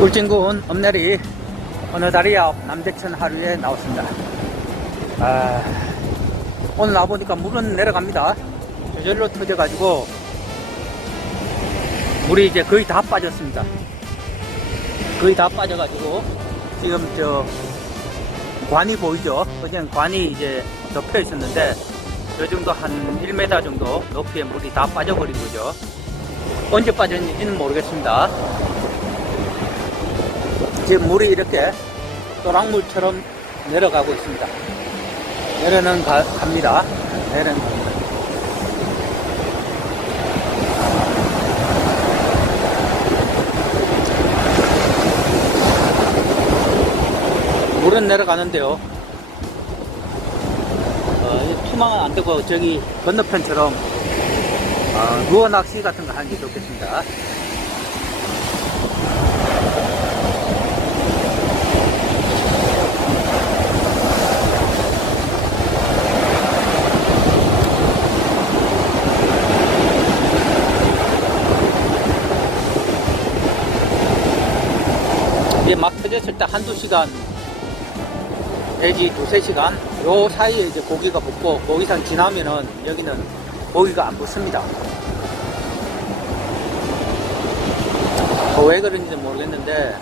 울진군 엄내리 어느 앞 남대천 하루에 나왔습니다. 아, 오늘 나와보니까 물은 내려갑니다. 저절로 터져가지고 물이 이제 거의 다 빠졌습니다. 거의 다 빠져가지고 지금 저 관이 보이죠? 어제는 관이 이제 덮여 있었는데 저 정도 한 1m 정도 높이의 물이 다 빠져버린 거죠. 언제 빠졌는지는 모르겠습니다. 지금 물이 이렇게 또랑물처럼 내려가고 있습니다. 내려는 가, 갑니다. 내려는 갑니다. 물은 내려가는데요. 어, 이 투망은 안 되고 저기 건너편처럼 어, 누워 낚시 같은 거 하는 게 좋겠습니다. 터졌을 때 한두 시간 내지 두세 시간 요 사이에 이제 고기가 붙고 그 이상 지나면은 여기는 고기가 안 붙습니다. 어, 왜 그런지 모르겠는데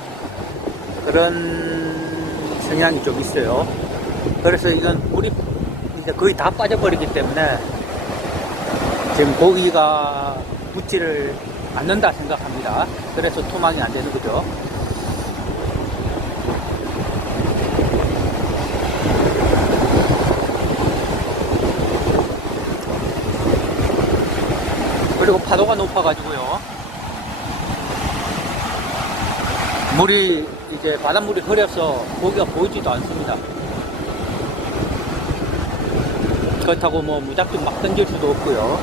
그런 성향이 좀 있어요. 그래서 이건 물이 이제 거의 다 빠져버리기 때문에 지금 고기가 붙지를 않는다 생각합니다. 그래서 투망이 안 되는 거죠. 그리고 파도가 높아가지고요. 물이 이제 바닷물이 흐려서 고기가 보이지도 않습니다. 그렇다고 뭐 무작정 막 던질 수도 없고요.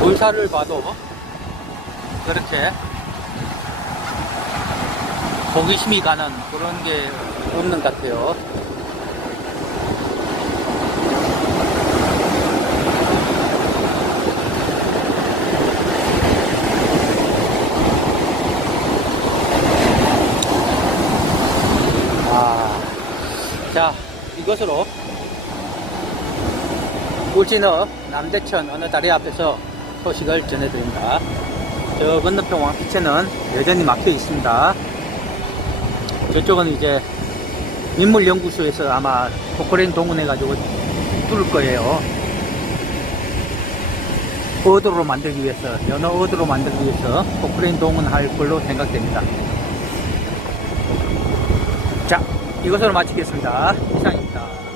물살을 봐도 그렇게 호기심이 가는 그런 게 없는 것 같아요. 아, 자, 이것으로 울진어 남대천 어느 다리 앞에서 소식을 전해드립니다. 저 건너편 왕피체는 여전히 막혀 있습니다. 저쪽은 이제 민물연구소에서 아마 포크레인 동원해가지고 뚫을 거예요. 어도로 만들기 위해서, 연어 어도로 만들기 위해서 포크레인 동원할 걸로 생각됩니다. 자, 이것으로 마치겠습니다. 이상입니다.